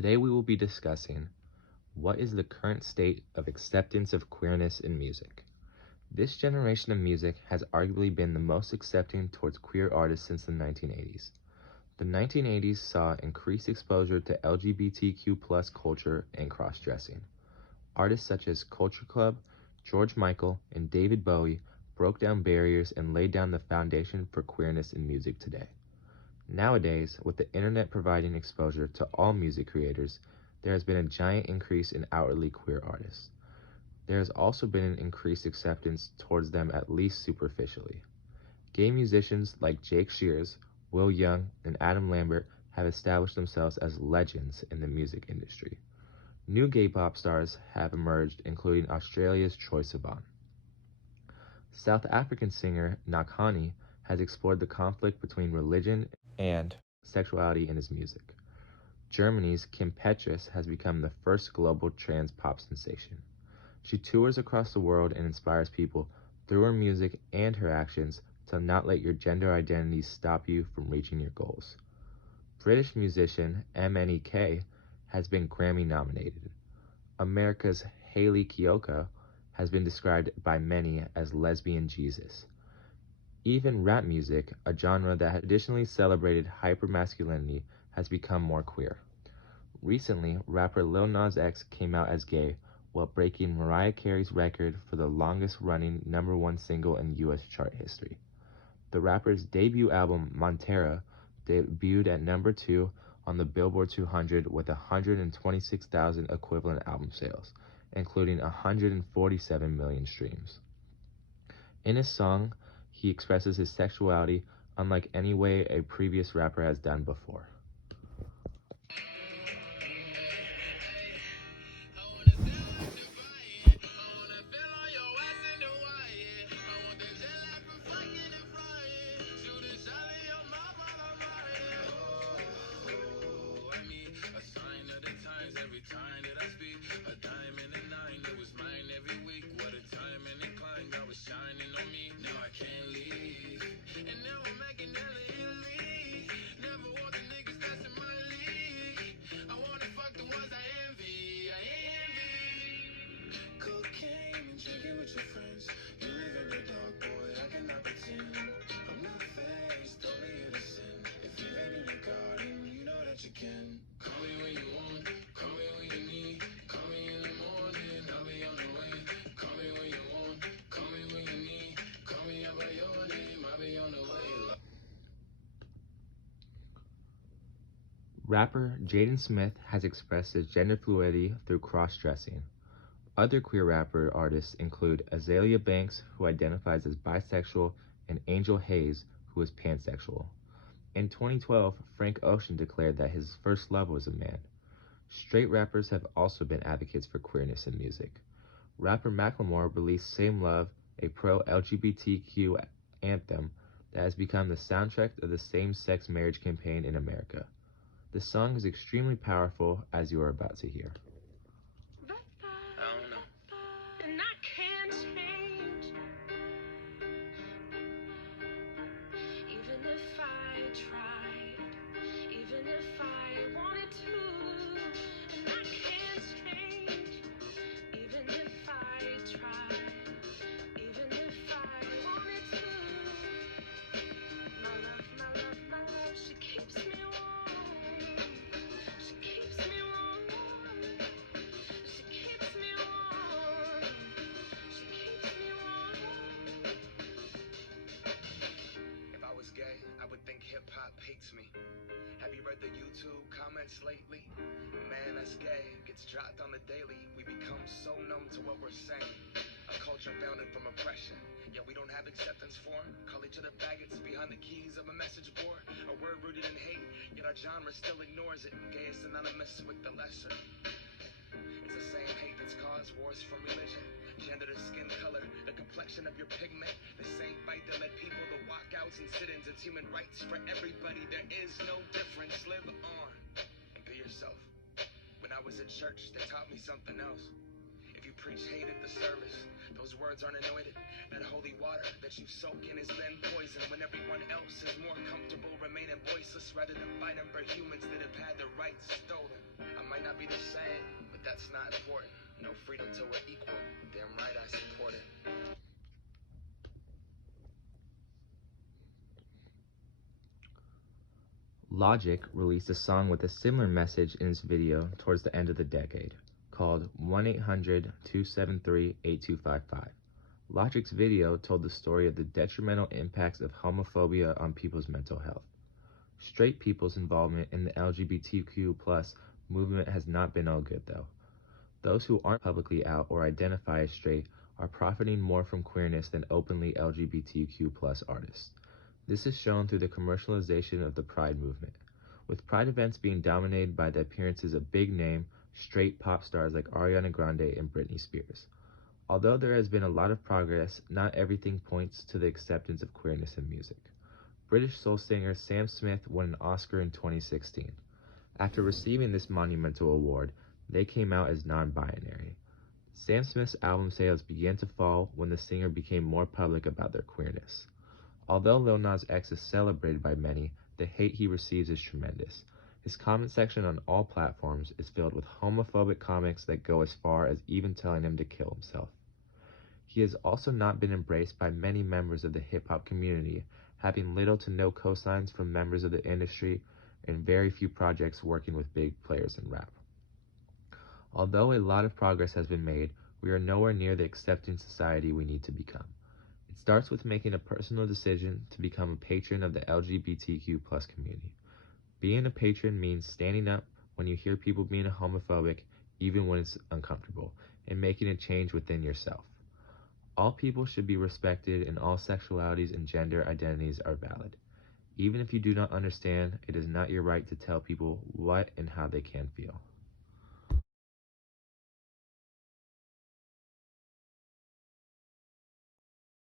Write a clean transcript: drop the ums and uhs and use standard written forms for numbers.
Today we will be discussing what is the current state of acceptance of queerness in music. This generation of music has arguably been the most accepting towards queer artists since the 1980s. The 1980s saw increased exposure to LGBTQ+ culture and cross-dressing. Artists such as Culture Club, George Michael, and David Bowie broke down barriers and laid down the foundation for queerness in music today. Nowadays, with the internet providing exposure to all music creators, there has been a giant increase in outwardly queer artists. There has also been an increased acceptance towards them, at least superficially. Gay musicians like Jake Shears, Will Young, and Adam Lambert have established themselves as legends in the music industry. New gay pop stars have emerged, including Australia's Troye Sivan. South African singer Nakhane has explored the conflict between religion and sexuality in his music. Germany's Kim Petras has become the first global trans pop sensation. She tours across the world and inspires people through her music and her actions to not let your gender identity stop you from reaching your goals. British musician MNEK has been Grammy nominated. America's Hayley Kiyoko has been described by many as lesbian Jesus. Even rap music, a genre that had traditionally celebrated hypermasculinity, has become more queer. Recently, rapper Lil Nas X came out as gay while breaking Mariah Carey's record for the longest-running #1 single in U.S. chart history. The rapper's debut album, Montero, debuted at #2 on the Billboard 200 with 126,000 equivalent album sales, including 147 million streams. In his song, he expresses his sexuality unlike any way a previous rapper has done before. Rapper Jaden Smith has expressed his gender fluidity through cross-dressing. Other queer rapper artists include Azalea Banks, who identifies as bisexual, and Angel Hayes, who is pansexual. In 2012, Frank Ocean declared that his first love was a man. Straight rappers have also been advocates for queerness in music. Rapper Macklemore released Same Love, a pro-LGBTQ anthem that has become the soundtrack of the same-sex marriage campaign in America. The song is extremely powerful, as you are about to hear. Hip-hop hates me. Have you read the YouTube comments lately? Man, that's gay. Gets dropped on the daily. We become so numb to what we're saying. A culture founded from oppression. Yet we don't have acceptance for it. Call each other faggots behind the keys of a message board. A word rooted in hate, yet our genre still ignores it. Gay is synonymous with the lesser. It's the same hate that's caused wars from religion, gender to skin color, the complexion of your pigment. The same fight that led people to walkouts and sit-ins. It's human rights for everybody. There is no difference. Live on and be yourself. When I was in church, they taught me something else. If you preach hate at the service, those words aren't anointed. That holy water that you soak in has been poisoned. When everyone else is more comfortable remaining voiceless rather than fighting for humans that have had their rights stolen. I might be the same, but that's not important. No freedom till we're equal. Damn right I support it. Logic released a song with a similar message in its video towards the end of the decade, called 1-800-273-8255. Logic's video told the story of the detrimental impacts of homophobia on people's mental health. Straight people's involvement in the LGBTQ+ movement has not been all good, though. Those who aren't publicly out or identify as straight are profiting more from queerness than openly LGBTQ+ artists. This is shown through the commercialization of the Pride movement, with Pride events being dominated by the appearances of big-name, straight pop stars like Ariana Grande and Britney Spears. Although there has been a lot of progress, not everything points to the acceptance of queerness in music. British soul singer Sam Smith won an Oscar in 2016. After receiving this monumental award, they came out as non-binary. Sam Smith's album sales began to fall when the singer became more public about their queerness. Although Lil Nas X is celebrated by many, the hate he receives is tremendous. His comment section on all platforms is filled with homophobic comments that go as far as even telling him to kill himself. He has also not been embraced by many members of the hip-hop community, having little to no cosigns from members of the industry and very few projects working with big players in rap. Although a lot of progress has been made, we are nowhere near the accepting society we need to become. It starts with making a personal decision to become a patron of the LGBTQ+ community. Being a patron means standing up when you hear people being homophobic, even when it's uncomfortable, and making a change within yourself. All people should be respected and all sexualities and gender identities are valid. Even if you do not understand, it is not your right to tell people what and how they can feel.